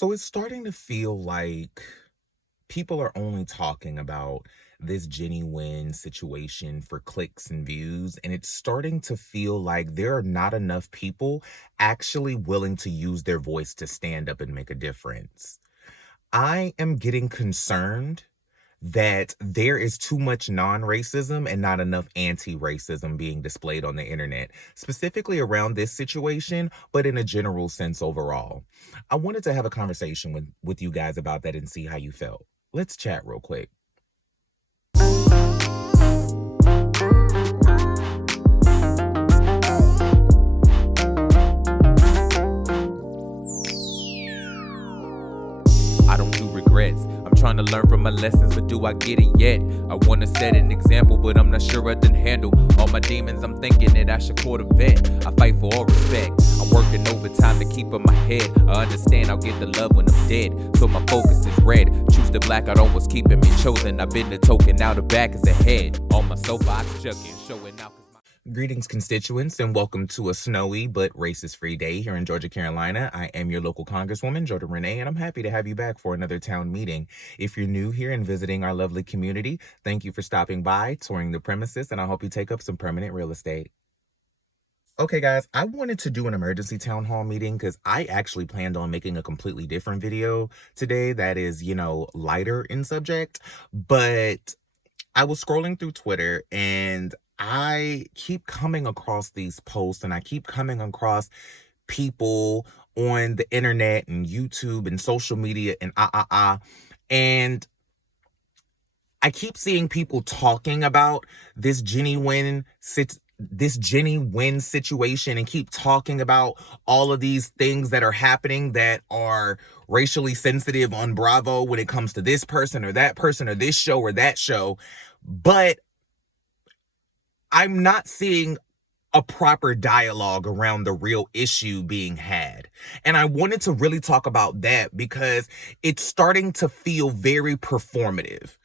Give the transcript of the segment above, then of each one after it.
So it's starting to feel like people are only talking about this Jenny Wynn situation for clicks and views, and it's starting to feel like there are not enough people actually willing to use their voice to stand up and make a difference. I am getting concerned that there is too much non-racism and not enough anti-racism being displayed on the internet, specifically around this situation, but in a general sense overall. I wanted to have a conversation with you guys about that and see how you felt. Let's chat real quick. I don't do regrets. I'm trying to learn from my lessons, but do I get it yet? I wanna set an example, but I'm not sure I can handle all my demons. I'm thinking that I should court a vet. I fight for all respect. I'm working overtime to keep in my head. I understand I'll get the love when I'm dead. So my focus is red. Choose the black out on what's keeping me chosen. I've been the token, now the back is ahead. On my soapbox, chucking, showing out. Greetings, constituents, and welcome to a snowy but racist-free day here in Georgia, Carolina. I am your local Congresswoman, Jordan Renee, and I'm happy to have you back for another town meeting. If you're new here and visiting our lovely community, thank you for stopping by, touring the premises, and I hope you take up some permanent real estate. Okay, guys, I wanted to do an emergency town hall meeting because I actually planned on making a completely different video today that is, lighter in subject, but I was scrolling through Twitter and I keep coming across these posts and I keep coming across people on the internet and YouTube and social media and and I keep seeing people talking about this this Jenny Wynn situation and keep talking about all of these things that are happening that are racially sensitive on Bravo when it comes to this person or that person or this show or that show. But I'm not seeing a proper dialogue around the real issue being had. And I wanted to really talk about that because it's starting to feel very performative.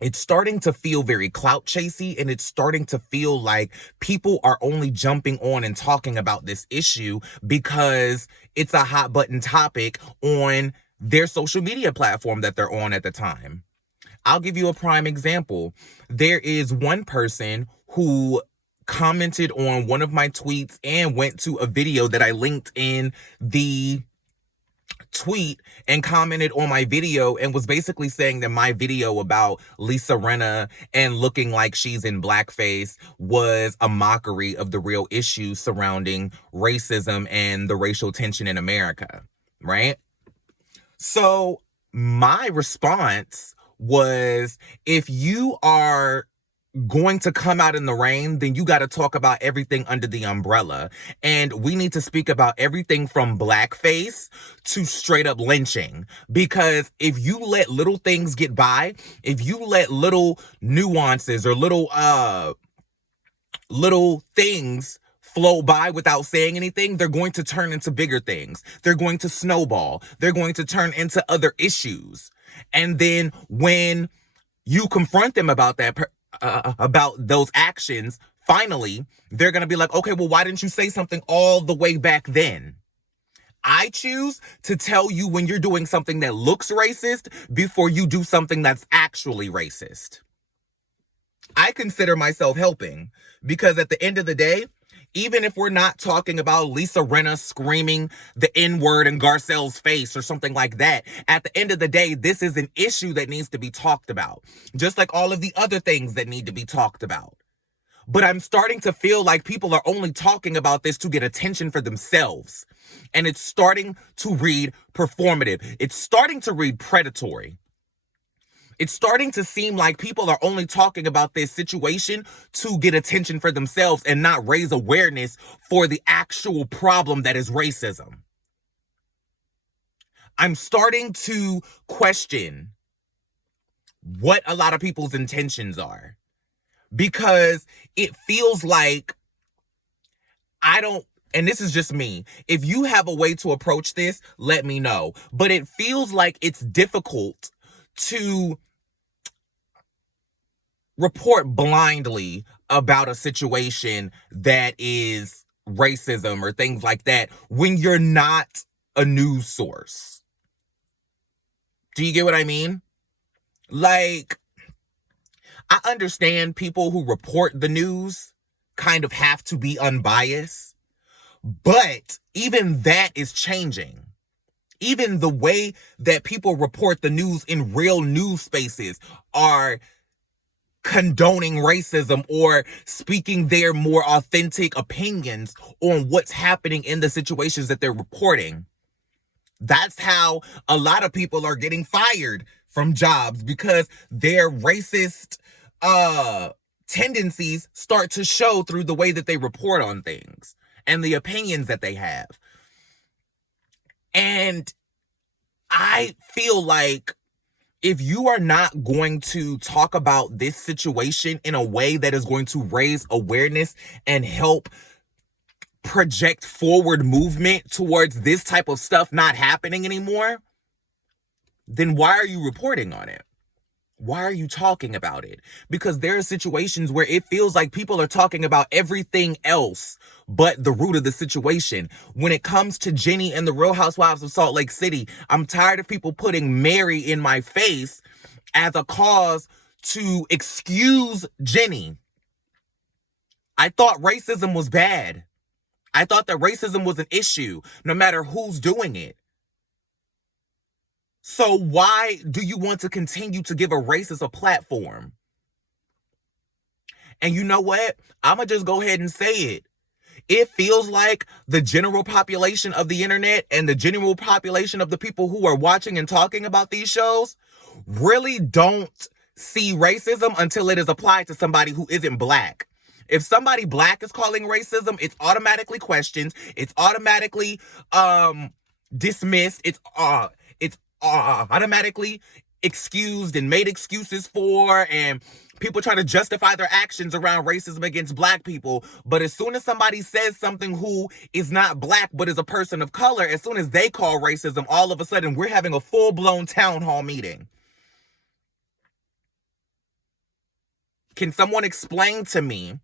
It's starting to feel very clout chasey, and it's starting to feel like people are only jumping on and talking about this issue because it's a hot button topic on their social media platform that they're on at the time. I'll give you a prime example. There is one person who commented on one of my tweets and went to a video that I linked in the tweet and commented on my video and was basically saying that my video about Lisa Rinna and looking like she's in blackface was a mockery of the real issues surrounding racism and the racial tension in America, right? So my response was, if you are going to come out in the rain, then you got to talk about everything under the umbrella. And we need to speak about everything from blackface to straight up lynching. Because if you let little things get by, if you let little nuances or little things flow by without saying anything, they're going to turn into bigger things. They're going to snowball. They're going to turn into other issues. And then when you confront them about about those actions, finally, they're going to be like, okay, well, why didn't you say something all the way back then? I choose to tell you when you're doing something that looks racist before you do something that's actually racist. I consider myself helping because at the end of the day, even if we're not talking about Lisa Rinna screaming the N-word in Garcelle's face or something like that, at the end of the day, this is an issue that needs to be talked about, just like all of the other things that need to be talked about. But I'm starting to feel like people are only talking about this to get attention for themselves. And it's starting to read performative. It's starting to read predatory. It's starting to seem like people are only talking about this situation to get attention for themselves and not raise awareness for the actual problem that is racism. I'm starting to question what a lot of people's intentions are because it feels like and this is just me. If you have a way to approach this, let me know. But it feels like it's difficult to report blindly about a situation that is racism or things like that when you're not a news source. Do you get what I mean? Like, I understand people who report the news kind of have to be unbiased, but even that is changing. Even the way that people report the news in real news spaces are condoning racism or speaking their more authentic opinions on what's happening in the situations that they're reporting. That's how a lot of people are getting fired from jobs, because their racist uh tendencies start to show through the way that they report on things and the opinions that they have. And I feel like if you are not going to talk about this situation in a way that is going to raise awareness and help project forward movement towards this type of stuff not happening anymore, then why are you reporting on it? Why are you talking about it? Because there are situations where it feels like people are talking about everything else but the root of the situation. When it comes to Jenny and the Real Housewives of Salt Lake City, I'm tired of people putting Mary in my face as a cause to excuse Jenny. I thought racism was bad. I thought that racism was an issue, no matter who's doing it. So why do you want to continue to give a racist a platform? And you know what? I'm going to just go ahead and say it. It feels like the general population of the internet and the general population of the people who are watching and talking about these shows really don't see racism until it is applied to somebody who isn't black. If somebody black is calling racism, it's automatically questioned. It's automatically dismissed. It's automatically excused and made excuses for, and people try to justify their actions around racism against black people. But as soon as somebody says something who is not black but is a person of color, as soon as they call racism, all of a sudden we're having a full-blown town hall meeting. Can someone explain to me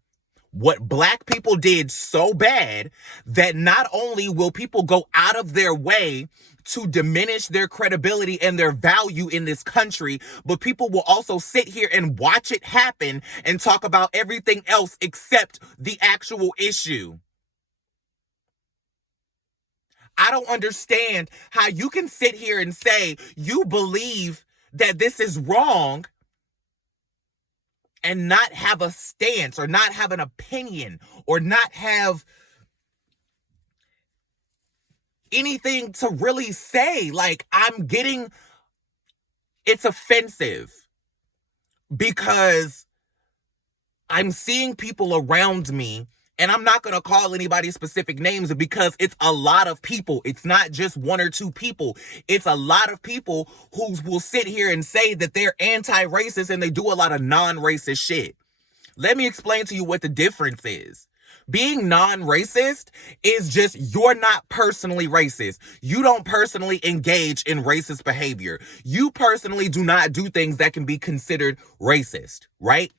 what black people did so bad that not only will people go out of their way to diminish their credibility and their value in this country, but people will also sit here and watch it happen and talk about everything else except the actual issue? I don't understand how you can sit here and say you believe that this is wrong and not have a stance or not have an opinion or not have anything to really say. Like, it's offensive because I'm seeing people around me, and I'm not going to call anybody specific names because it's a lot of people. It's not just one or two people. It's a lot of people who will sit here and say that they're anti-racist and they do a lot of non-racist shit. Let me explain to you what the difference is. Being non-racist is just you're not personally racist. You don't personally engage in racist behavior. You personally do not do things that can be considered racist, right?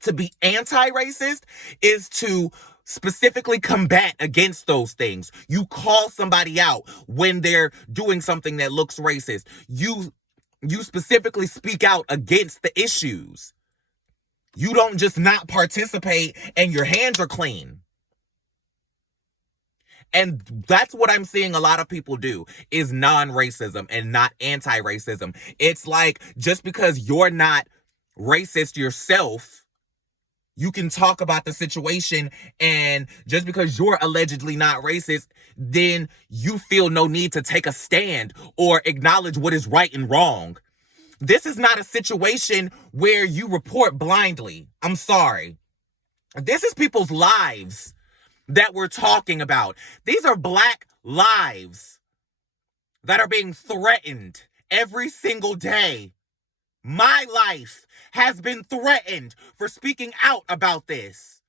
To be anti-racist is to specifically combat against those things. You call somebody out when they're doing something that looks racist. You specifically speak out against the issues. You don't just not participate and your hands are clean. And that's what I'm seeing a lot of people do, is non-racism and not anti-racism. It's like, just because you're not racist yourself, you can talk about the situation, and just because you're allegedly not racist, then you feel no need to take a stand or acknowledge what is right and wrong. This is not a situation where you report blindly. I'm sorry. This is people's lives that we're talking about. These are black lives that are being threatened every single day. My life has been threatened for speaking out about this.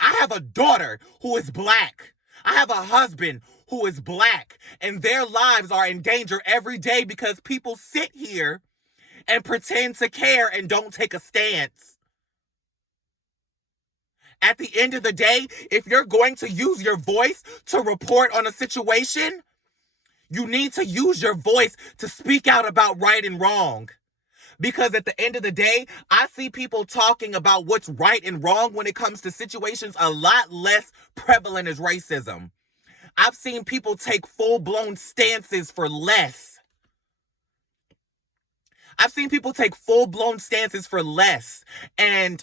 I have a daughter who is black. I have a husband who is black, and their lives are in danger every day because people sit here and pretend to care and don't take a stance. At the end of the day, if you're going to use your voice to report on a situation, You need to use your voice to speak out about right and wrong. Because at the end of the day, I see people talking about what's right and wrong when it comes to situations a lot less prevalent as racism. I've seen people take full-blown stances for less. I've seen people take full-blown stances for less. And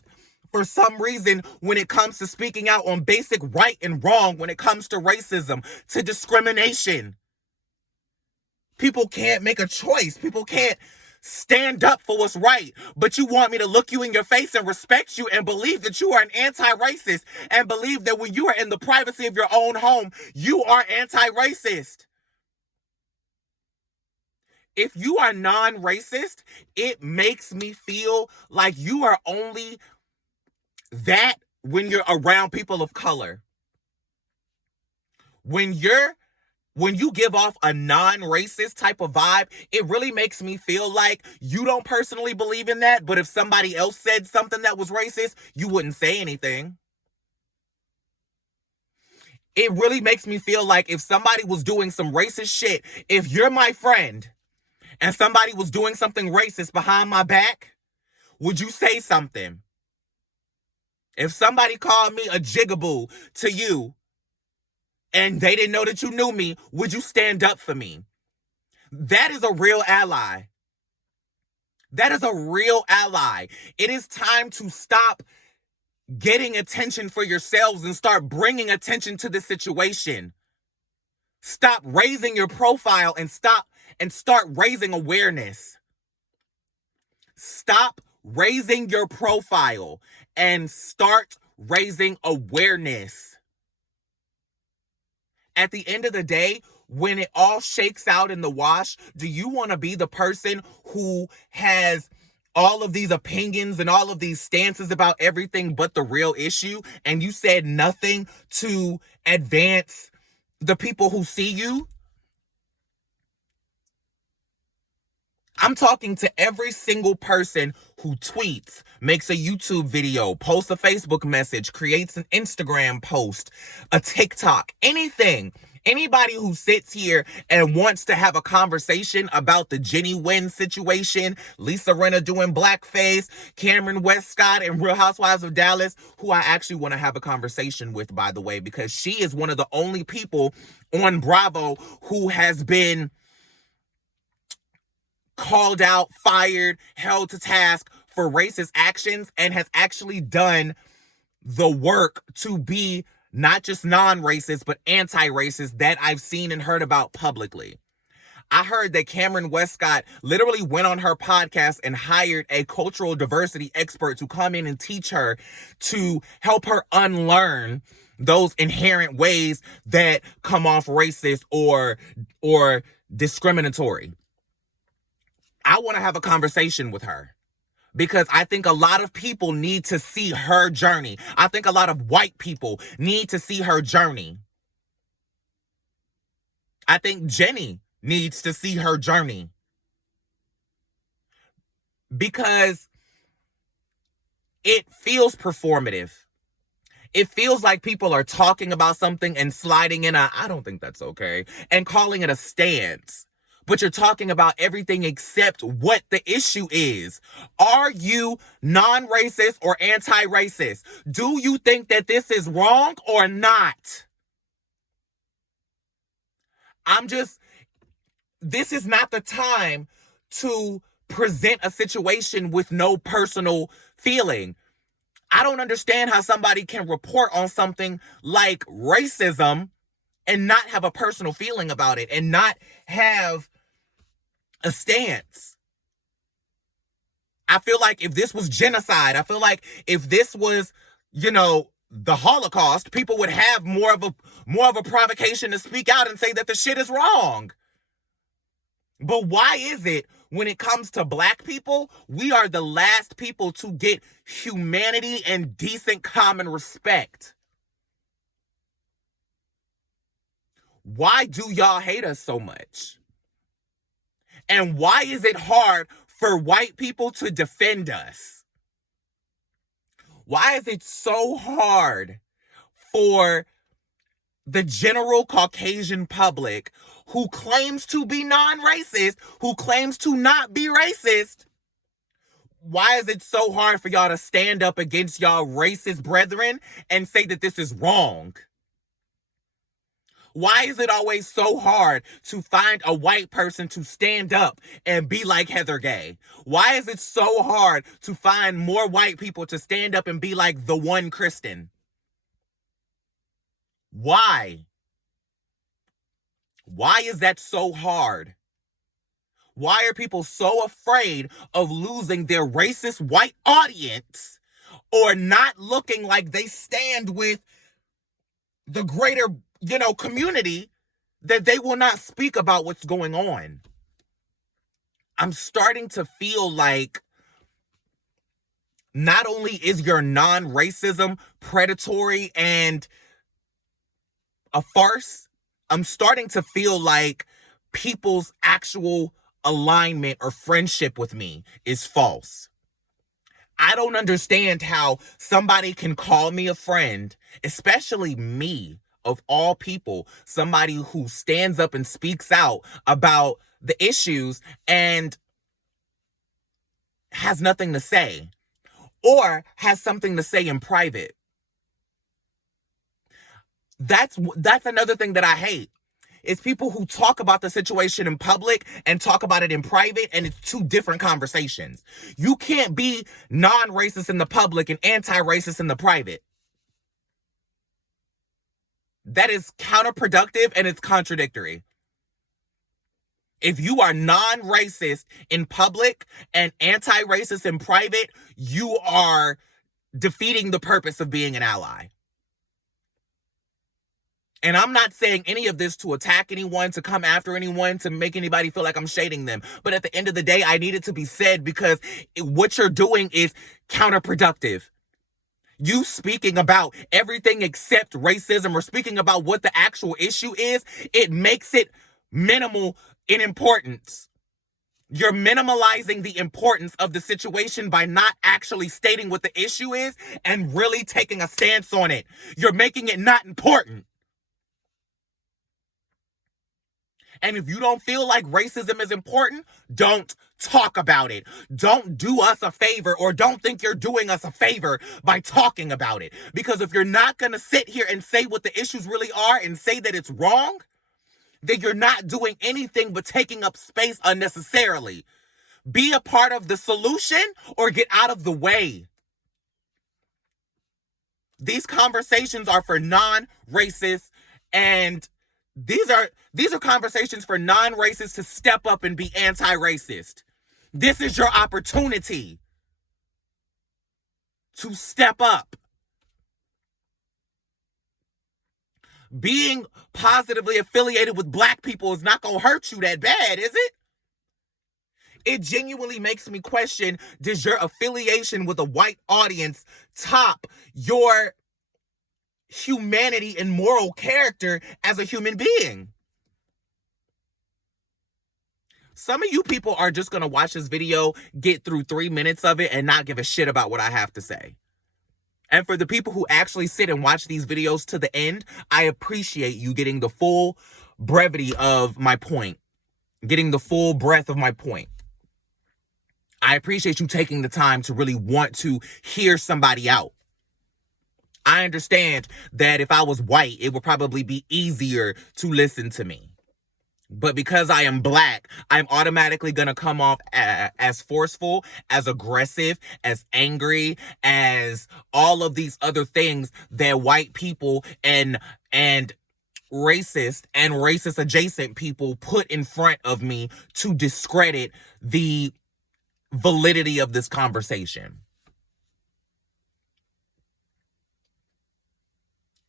for some reason, when it comes to speaking out on basic right and wrong, when it comes to racism, to discrimination, people can't make a choice. People can't stand up for what's right. But you want me to look you in your face and respect you and believe that you are an anti-racist and believe that when you are in the privacy of your own home, you are anti-racist. If you are non-racist, it makes me feel like you are only that when you're around people of color. When you give off a non-racist type of vibe, it really makes me feel like you don't personally believe in that, but if somebody else said something that was racist, you wouldn't say anything. It really makes me feel like if somebody was doing some racist shit, if you're my friend and somebody was doing something racist behind my back, would you say something? If somebody called me a jigaboo to you and they didn't know that you knew me, would you stand up for me? That is a real ally. That is a real ally. It is time to stop getting attention for yourselves and start bringing attention to the situation. Stop raising your profile and start raising awareness. Stop raising your profile and start raising awareness. At the end of the day, when it all shakes out in the wash, do you want to be the person who has all of these opinions and all of these stances about everything but the real issue, and you said nothing to advance the people who see you? I'm talking to every single person who tweets, makes a YouTube video, posts a Facebook message, creates an Instagram post, a TikTok, anything. Anybody who sits here and wants to have a conversation about the Jenny Wynn situation, Lisa Rinna doing blackface, Cameron Westcott and Real Housewives of Dallas, who I actually want to have a conversation with, by the way, because she is one of the only people on Bravo who has been called out, fired, held to task for racist actions and has actually done the work to be not just non-racist, but anti-racist that I've seen and heard about publicly. I heard that Cameron Westcott literally went on her podcast and hired a cultural diversity expert to come in and teach her to help her unlearn those inherent ways that come off racist or discriminatory. I want to have a conversation with her because I think a lot of people need to see her journey. I think a lot of white people need to see her journey. I think Jenny needs to see her journey because it feels performative. It feels like people are talking about something and sliding in I don't think that's okay, and calling it a stance. But you're talking about everything except what the issue is. Are you non-racist or anti-racist? Do you think that this is wrong or not? This is not the time to present a situation with no personal feeling. I don't understand how somebody can report on something like racism and not have a personal feeling about it and not have a stance. I feel like if this was genocide, I feel like if this was, the Holocaust, people would have more of a provocation to speak out and say that the shit is wrong. But why is it when it comes to black people, we are the last people to get humanity and decent common respect? Why do y'all hate us so much? And why is it hard for white people to defend us? Why is it so hard for the general Caucasian public who claims to be non-racist, who claims to not be racist, why is it so hard for y'all to stand up against y'all racist brethren and say that this is wrong? Why is it always so hard to find a white person to stand up and be like Heather Gay? Why is it so hard to find more white people to stand up and be like the one Kristen? Why? Why is that so hard? Why are people so afraid of losing their racist white audience or not looking like they stand with the greater, community that they will not speak about what's going on? I'm starting to feel like not only is your non-racism predatory and a farce, I'm starting to feel like people's actual alignment or friendship with me is false. I don't understand how somebody can call me a friend, especially me, of all people, somebody who stands up and speaks out about the issues and has nothing to say, or has something to say in private. That's another thing that I hate. Is people who talk about the situation in public and talk about it in private, and it's two different conversations. You can't be non-racist in the public and anti-racist in the private. That is counterproductive and it's contradictory. If you are non-racist in public and anti-racist in private, you are defeating the purpose of being an ally. And I'm not saying any of this to attack anyone, to come after anyone, to make anybody feel like I'm shading them. But at the end of the day, I need it to be said because what you're doing is counterproductive. You speaking about everything except racism or speaking about what the actual issue is, it makes it minimal in importance. You're minimalizing the importance of the situation by not actually stating what the issue is and really taking a stance on it. You're making it not important. And if you don't feel like racism is important, don't talk about it. Don't do us a favor, or don't think you're doing us a favor by talking about it. Because if you're not going to sit here and say what the issues really are and say that it's wrong, then you're not doing anything but taking up space unnecessarily. Be a part of the solution or get out of the way. These conversations are for non-racists, and these are conversations for non-racists to step up and be anti-racist. This is your opportunity to step up. Being positively affiliated with Black people is not going to hurt you that bad, is it? It genuinely makes me question, does your affiliation with a white audience top your humanity and moral character as a human being? Some of you people are just going to watch this video, get through 3 minutes of it, and not give a shit about what I have to say. And for the people who actually sit and watch these videos to the end, I appreciate you getting the full brevity of my point, getting the full breadth of my point. I appreciate you taking the time to really want to hear somebody out. I understand that if I was white, it would probably be easier to listen to me. But because I am Black, I'm automatically going to come off as forceful, as aggressive, as angry, as all of these other things that white people and racist and racist adjacent people put in front of me to discredit the validity of this conversation.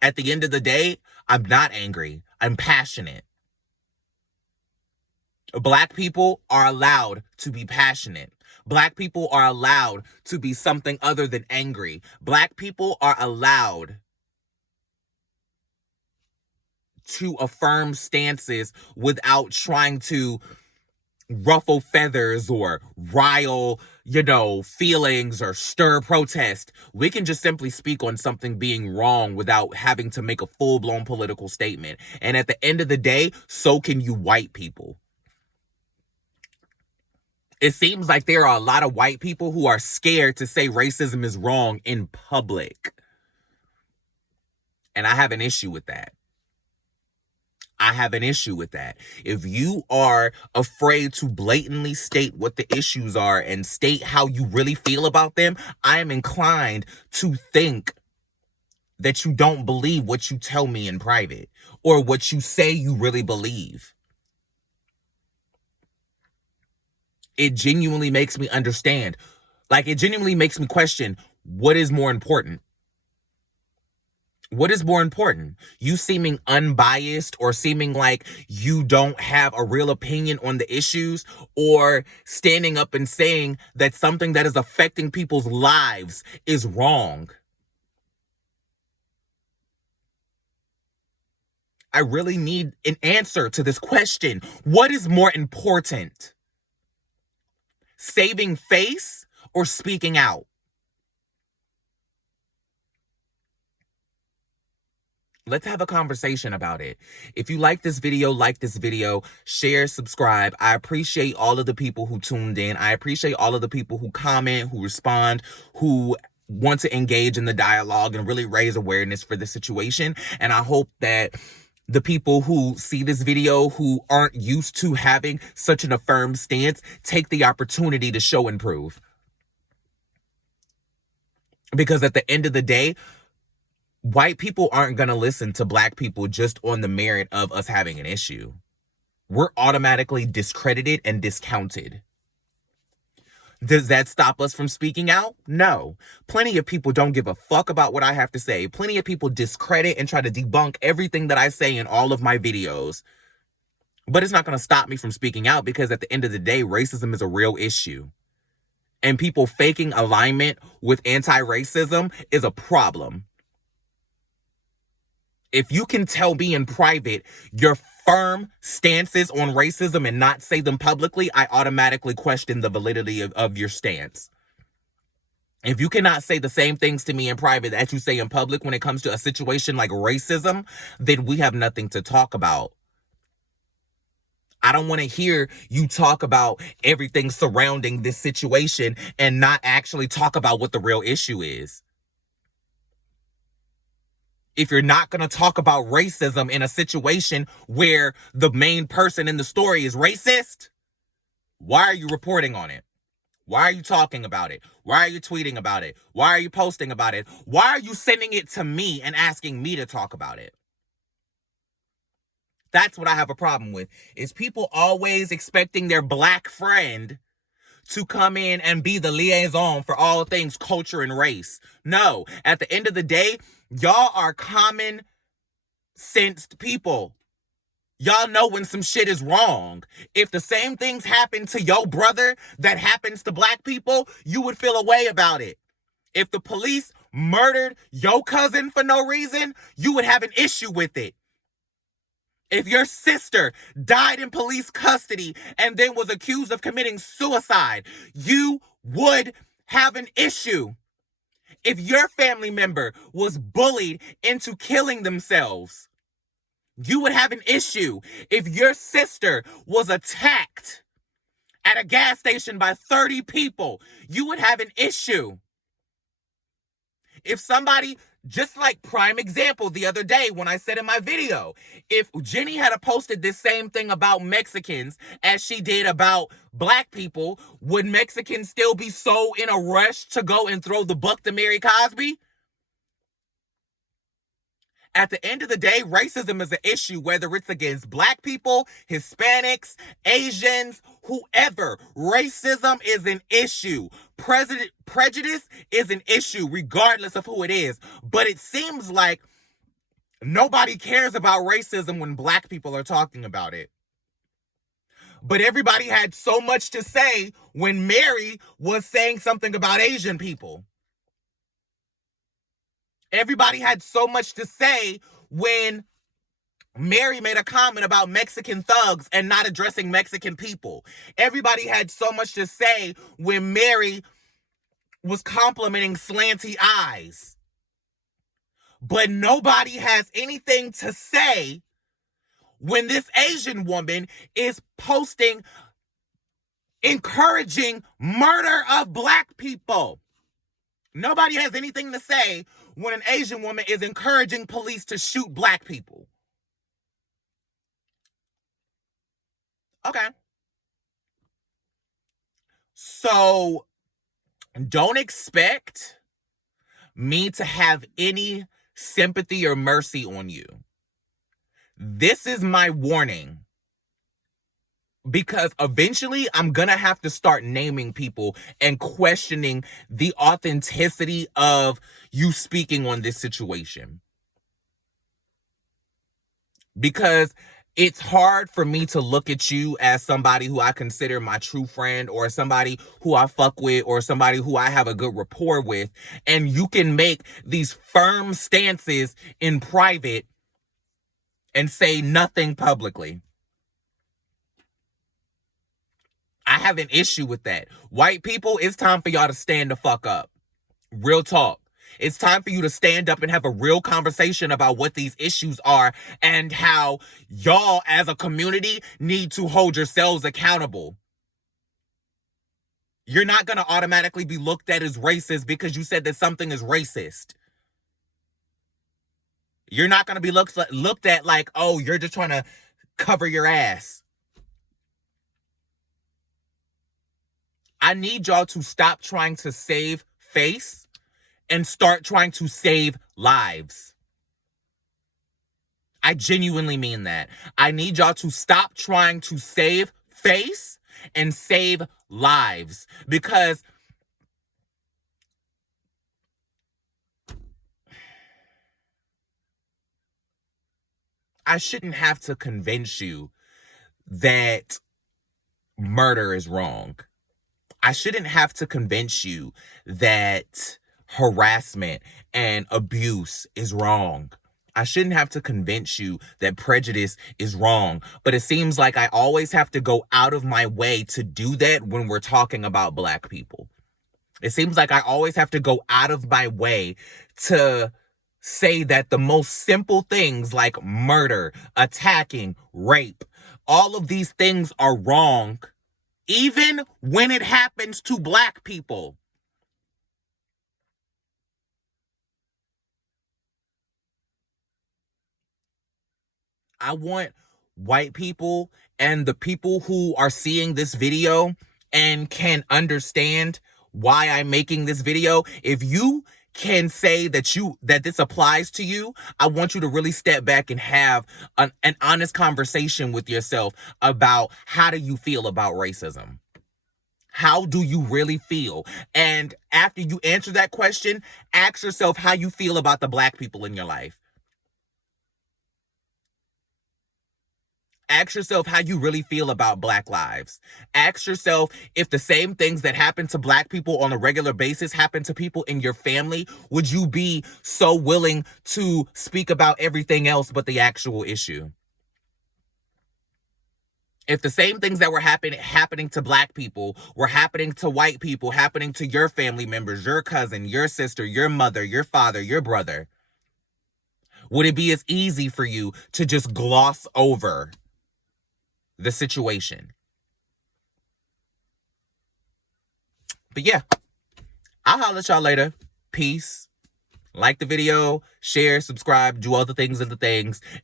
At the end of the day, I'm not angry. I'm passionate. Black people are allowed to be passionate. Black people are allowed to be something other than angry. Black people are allowed to affirm stances without trying to ruffle feathers or rile, feelings or stir protest. We can just simply speak on something being wrong without having to make a full-blown political statement. And at the end of the day, so can you white people. It seems like there are a lot of white people who are scared to say racism is wrong in public. And I have an issue with that. If you are afraid to blatantly state what the issues are and state how you really feel about them, I am inclined to think that you don't believe what you tell me in private or what you say you really believe. It genuinely makes me understand. It genuinely makes me question, what is more important? What is more important? You seeming unbiased or seeming like you don't have a real opinion on the issues, or standing up and saying that something that is affecting people's lives is wrong? I really need an answer to this question. What is more important? Saving face or speaking out? Let's have a conversation about it. If you like this video, share, subscribe. I appreciate all of the people who tuned in. I appreciate all of the people who comment, who respond, who want to engage in the dialogue and really raise awareness for the situation. And I hope that the people who see this video who aren't used to having such an affirmed stance take the opportunity to show and prove. Because at the end of the day, white people aren't going to listen to black people just on the merit of us having an issue. We're automatically discredited and discounted. Does that stop us from speaking out? No. Plenty of people don't give a fuck about what I have to say. Plenty of people discredit and try to debunk everything that I say in all of my videos. But it's not going to stop me from speaking out, because at the end of the day, racism is a real issue. And people faking alignment with anti-racism is a problem. If you can tell me in private your firm stances on racism and not say them publicly, I automatically question the validity of your stance. If you cannot say the same things to me in private that you say in public when it comes to a situation like racism, then we have nothing to talk about. I don't want to hear you talk about everything surrounding this situation and not actually talk about what the real issue is. If you're not going to talk about racism in a situation where the main person in the story is racist, why are you reporting on it? Why are you talking about it? Why are you tweeting about it? Why are you posting about it? Why are you sending it to me and asking me to talk about it? That's what I have a problem with, is people always expecting their black friend to come in and be the liaison for all things culture and race. No, at the end of the day, y'all are common sensed people. Y'all know when some shit is wrong. If the same things happen to your brother that happens to black people, you would feel a way about it. If the police murdered your cousin for no reason, you would have an issue with it. If your sister died in police custody and then was accused of committing suicide, you would have an issue. If your family member was bullied into killing themselves, you would have an issue. If your sister was attacked at a gas station by 30 people, you would have an issue. If somebody, just like prime example the other day when I said in my video, if Jenny had posted this same thing about Mexicans as she did about black people, would Mexicans still be so in a rush to go and throw the book to Mary Cosby? At the end of the day, racism is an issue, whether it's against black people, Hispanics, Asians, whoever. Racism is an issue. Prejudice is an issue, regardless of who it is. But it seems like nobody cares about racism when black people are talking about it. But everybody had so much to say when Mary was saying something about Asian people. Everybody had so much to say when Mary made a comment about Mexican thugs and not addressing Mexican people. Everybody had so much to say when Mary was complimenting slanty eyes. But nobody has anything to say when this Asian woman is posting encouraging murder of black people. Nobody has anything to say when an Asian woman is encouraging police to shoot black people. Okay. So don't expect me to have any sympathy or mercy on you. This is my warning. Because eventually I'm going to have to start naming people and questioning the authenticity of you speaking on this situation. Because it's hard for me to look at you as somebody who I consider my true friend, or somebody who I fuck with, or somebody who I have a good rapport with, and you can make these firm stances in private and say nothing publicly. I have an issue with that. White people, it's time for y'all to stand the fuck up. Real talk. It's time for you to stand up and have a real conversation about what these issues are and how y'all as a community need to hold yourselves accountable. You're not going to automatically be looked at as racist because you said that something is racist. You're not going to be looked at like, oh, you're just trying to cover your ass. I need y'all to stop trying to save face and start trying to save lives. I genuinely mean that. I need y'all to stop trying to save face and save lives, because I shouldn't have to convince you that murder is wrong. I shouldn't have to convince you that harassment and abuse is wrong. I shouldn't have to convince you that prejudice is wrong. But it seems like I always have to go out of my way to do that when we're talking about black people. It seems like I always have to go out of my way to say that the most simple things like murder, attacking, rape, all of these things are wrong, even when it happens to black people. I want white people and the people who are seeing this video and can understand why I'm making this video. If you can say that this applies to you, I want you to really step back and have an honest conversation with yourself about how do you feel about racism? How do you really feel? And after you answer that question, ask yourself how you feel about the black people in your life. Ask yourself how you really feel about black lives. Ask yourself if the same things that happen to black people on a regular basis happen to people in your family, would you be so willing to speak about everything else but the actual issue? If the same things that were happening to black people were happening to white people, happening to your family members, your cousin, your sister, your mother, your father, your brother, would it be as easy for you to just gloss over the situation? But yeah, I'll holler at y'all later. Peace. Like the video, share, subscribe, do all the things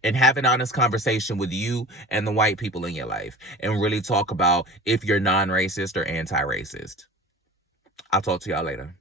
and have an honest conversation with you and the white people in your life, and really talk about if you're non-racist or anti-racist. I'll talk to y'all later.